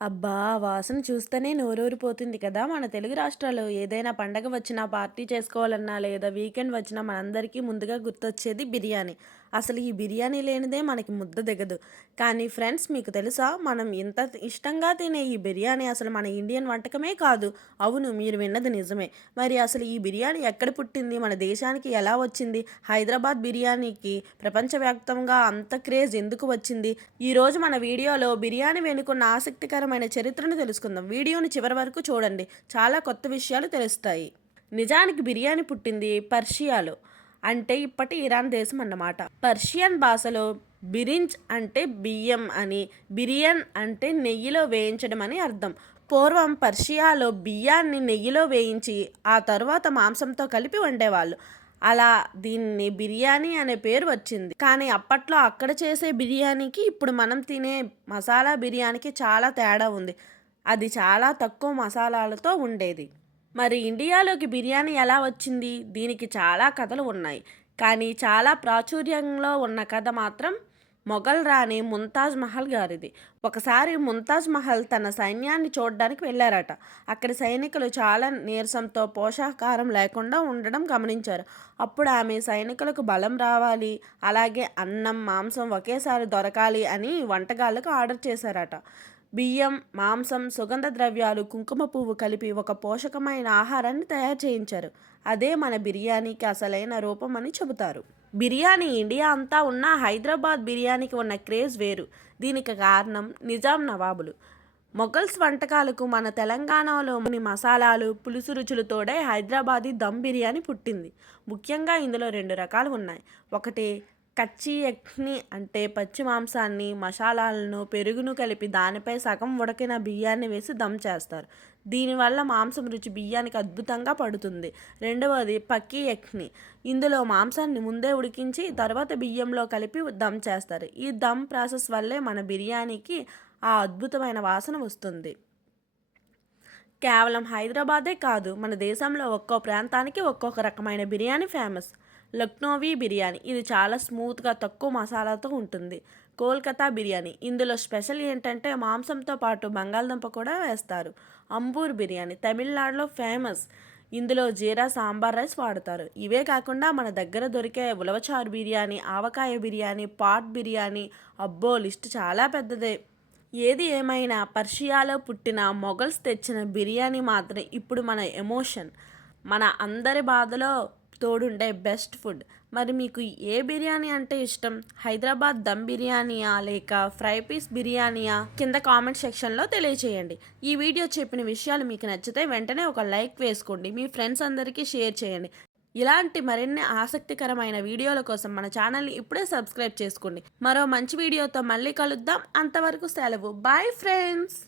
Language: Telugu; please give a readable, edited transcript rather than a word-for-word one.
అబ్బా! వాసన చూస్తేనే నోరూరిపోతుంది కదా! మన తెలుగు రాష్ట్రాల్లో ఏదైనా పండగ వచ్చినా, పార్టీ చేసుకోవాలన్నా, లేదా వీకెండ్ వచ్చినా మనందరికీ ముందుగా గుర్తొచ్చేది బిర్యానీ. అసలు ఈ బిర్యానీ లేనిదే మనకి ముద్ద దిగదు. కానీ ఫ్రెండ్స్ మీకు తెలుసా? మనం ఇంత ఇష్టంగా తినే ఈ బిర్యానీ అసలు మన ఇండియన్ వంటకమే కాదు. అవును మీరు విన్నది నిజమే. మరి అసలు ఈ బిర్యానీ ఎక్కడ పుట్టింది? మన దేశానికి ఎలా వచ్చింది? హైదరాబాద్ బిర్యానీకి ప్రపంచవ్యాప్తంగా అంత క్రేజ్ ఎందుకు వచ్చింది? ఈరోజు మన వీడియోలో బిర్యానీ వెనుకున్న ఆసక్తికరమైన చరిత్రను తెలుసుకుందాం. వీడియోని చివరి వరకు చూడండి. చాలా కొత్త విషయాలు తెలుస్తాయి. నిజానికి బిర్యానీ పుట్టింది పర్షియాలో, అంటే ఇప్పటి ఇరాన్ దేశం అన్నమాట. పర్షియన్ భాషలో బిరింజ్ అంటే బియ్యం అని, బిరియన్ అంటే నెయ్యిలో వేయించడం అని అర్థం. పూర్వం పర్షియాలో బియ్యాన్ని నెయ్యిలో వేయించి ఆ తరువాత మాంసంతో కలిపి వండేవాళ్ళు. అలా దీన్ని బిర్యానీ అనే పేరు వచ్చింది. కానీ అప్పట్లో అక్కడ చేసే బిర్యానీకి ఇప్పుడు మనం తినే మసాలా బిర్యానీకి చాలా తేడా ఉంది. అది చాలా తక్కువ మసాలాలతో ఉండేది. మరి ఇండియాలోకి బిర్యానీ ఎలా వచ్చింది? దీనికి చాలా కథలు ఉన్నాయి. కానీ చాలా ప్రాచుర్యంలో ఉన్న కథ మాత్రం మొఘల్ రాణి ముంతాజ్ మహల్ గారిది. ఒకసారి ముంతాజ్ మహల్ తన సైన్యాన్ని చూడడానికి వెళ్ళారట. అక్కడి సైనికులు చాలా నీరసంతో పోషాహారం లేకుండా ఉండడం గమనించారు. అప్పుడు ఆమె సైనికులకు బలం రావాలి, అలాగే అన్నం, మాంసం ఒకేసారి దొరకాలి అని వంటగాళ్ళకు ఆర్డర్ చేశారట. బియ్యం, మాంసం, సుగంధ ద్రవ్యాలు, కుంకుమ పువ్వు కలిపి ఒక పోషకమైన ఆహారాన్ని తయారు చేయించారు. అదే మన బిర్యానీకి అసలైన రూపం అని చెబుతారు. బిర్యానీ ఇండియా అంతా ఉన్న హైదరాబాద్ బిర్యానీకి ఉన్న క్రేజ్ వేరు. దీనికి కారణం నిజాం నవాబులు. మొఘల్స్ వంటకాలకు మన తెలంగాణలోని మసాలాలు, పులుసు రుచులు తోడే హైదరాబాదీ దమ్ బిర్యానీ పుట్టింది. ముఖ్యంగా ఇందులో రెండు రకాలు ఉన్నాయి. ఒకటి కచ్చి యఖ్ని, అంటే పచ్చి మాంసాన్ని, మసాలాలను, పెరుగును కలిపి దానిపై సగం ఉడకిన బియ్యాన్ని వేసి దమ్ చేస్తారు. దీనివల్ల మాంసం రుచి బియ్యానికి అద్భుతంగా పడుతుంది. రెండవది పక్కీ యఖ్ని. ఇందులో మాంసాన్ని ముందే ఉడికించి తర్వాత బియ్యంలో కలిపి దమ్ చేస్తారు. ఈ దమ్ ప్రాసెస్ వల్లే మన బిర్యానీకి ఆ అద్భుతమైన వాసన వస్తుంది. కేవలం హైదరాబాదే కాదు, మన దేశంలో ఒక్కో ప్రాంతానికి ఒక్కొక్క రకమైన బిర్యానీ ఫేమస్. లక్నోవీ బిర్యానీ, ఇది చాలా స్మూత్గా తక్కువ మసాలాతో ఉంటుంది. కోల్కతా బిర్యానీ, ఇందులో స్పెషల్ ఏంటంటే మాంసంతో పాటు బంగాళదుంప కూడా వేస్తారు. అంబూర్ బిర్యానీ, తమిళనాడులో ఫేమస్. ఇందులో జీరా సాంబార్ రైస్ వాడతారు. ఇవే కాకుండా మన దగ్గర దొరికే ఉలవచారు బిర్యానీ, ఆవకాయ బిర్యానీ, పాట్ బిర్యానీ, అబ్బో లిస్ట్ చాలా పెద్దదే. ఏది ఏమైనా పర్షియాలో పుట్టిన మొఘల్స్ తెచ్చిన బిర్యానీ మాత్రం ఇప్పుడు మన ఎమోషన్, మన అందరి బాధలో తోడుండే బెస్ట్ ఫుడ్. మరి మీకు ఏ బిర్యానీ అంటే ఇష్టం? హైదరాబాద్ దమ్ బిర్యానీయా, లేక ఫ్రై పీస్ బిర్యానీయా? కింద కామెంట్ సెక్షన్లో తెలియచేయండి. ఈ వీడియో చెప్పిన విషయాలు మీకు నచ్చితే వెంటనే ఒక లైక్ వేసుకోండి. మీ ఫ్రెండ్స్ అందరికీ షేర్ చేయండి. ఇలాంటి మరిన్ని ఆసక్తికరమైన వీడియోల కోసం మన ఛానల్ని ఇప్పుడే సబ్స్క్రైబ్ చేసుకోండి. మరో మంచి వీడియోతో మళ్ళీ కలుద్దాం. అంతవరకు సెలవు. Bye friends.